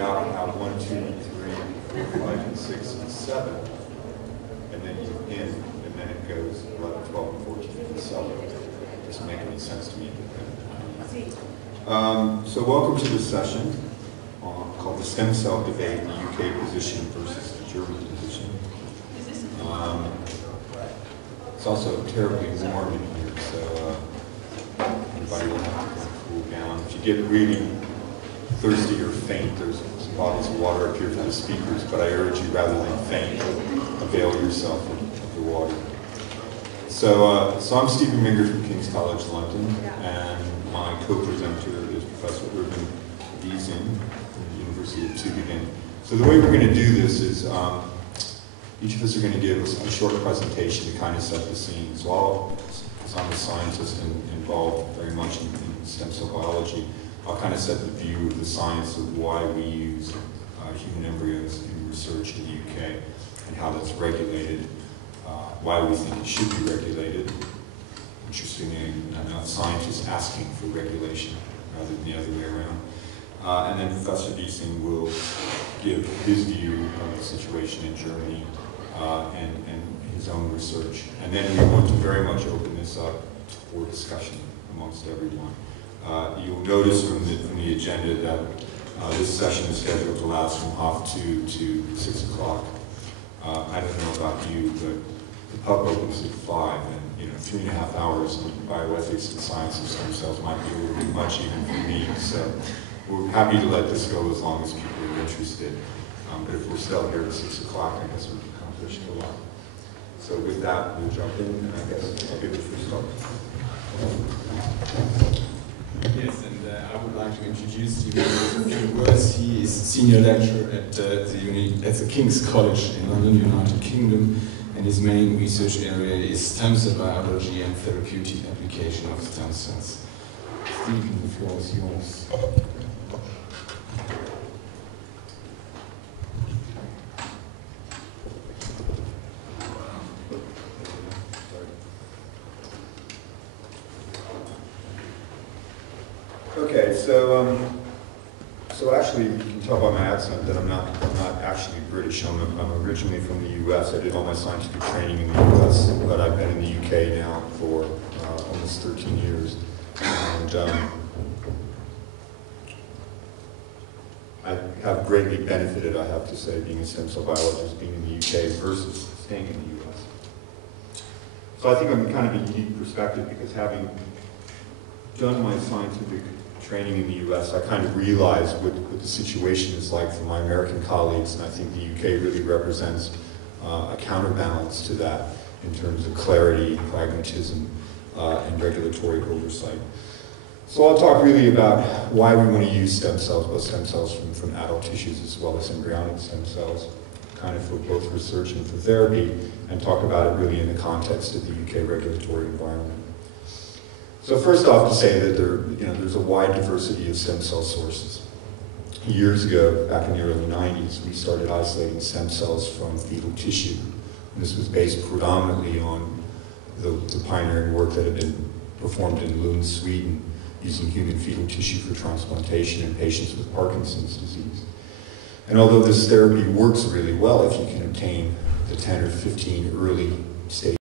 out and have 1, 2, 3, 4, 5, and 6, and 7, and then you end, and then it goes 11, 12, and 14, and so on. It doesn't make any sense to me. So welcome to this session called the Stem Cell Debate, the UK position versus the German position. It's also terribly warm in here, so everybody will have to cool down. If you get really thirsty or faint, there's some bottles of water up here for the speakers, but I urge you, rather than faint, avail yourself of the water. So I'm Stephen Minger from King's College London, and my co-presenter is Professor Urban Wiesing from the University of Tübingen. So the way we're going to do this is each of us are going to give a short presentation to kind of set the scene. So because I'm a scientist and involved very much in stem cell biology, I'll kind of set the view of the science of why we use human embryos in research in the UK and how that's regulated, why we think it should be regulated. Interestingly, enough, scientists asking for regulation rather than the other way around. And then Professor Wiesing will give his view of the situation in Germany and his own research. And then we want to very much open this up for discussion amongst everyone. You'll notice from the agenda that this session is scheduled to last from 2:30 to 6 o'clock. I don't know about you, but the pub opens at 5, and 3.5 hours in bioethics and science of stem cells might be a little bit much even for me. So we're happy to let this go as long as people are interested. But if we're still here at 6 o'clock, I guess we've accomplished a lot. So with that, we'll jump in, and I guess I'll give it a first start. Yes, and I would like to introduce Stephen in a few words. He is senior lecturer at the King's College in London, United Kingdom, and his main research area is stem cell biology and therapeutic application of stem cells. Stephen, the floor is yours. Okay, so actually you can tell by my accent that I'm not actually British. I'm originally from the U.S. I did all my scientific training in the U.S., but I've been in the U.K. now for almost 13 years, and I have greatly benefited, I have to say, being a stem cell biologist, being in the U.K. versus staying in the U.S. So I think I'm in kind of a unique perspective because having done my scientific training in the U.S., I kind of realized what the situation is like for my American colleagues, and I think the UK really represents a counterbalance to that in terms of clarity, pragmatism, and regulatory oversight. So I'll talk really about why we want to use stem cells, both stem cells from adult tissues as well as embryonic stem cells, kind of for both research and for therapy, and talk about it really in the context of the UK regulatory environment. So first off, to say that there's a wide diversity of stem cell sources. Years ago, back in the early 90s, we started isolating stem cells from fetal tissue. And this was based predominantly on the pioneering work that had been performed in Lund, Sweden, using human fetal tissue for transplantation in patients with Parkinson's disease. And although this therapy works really well if you can obtain the 10 or 15 early stage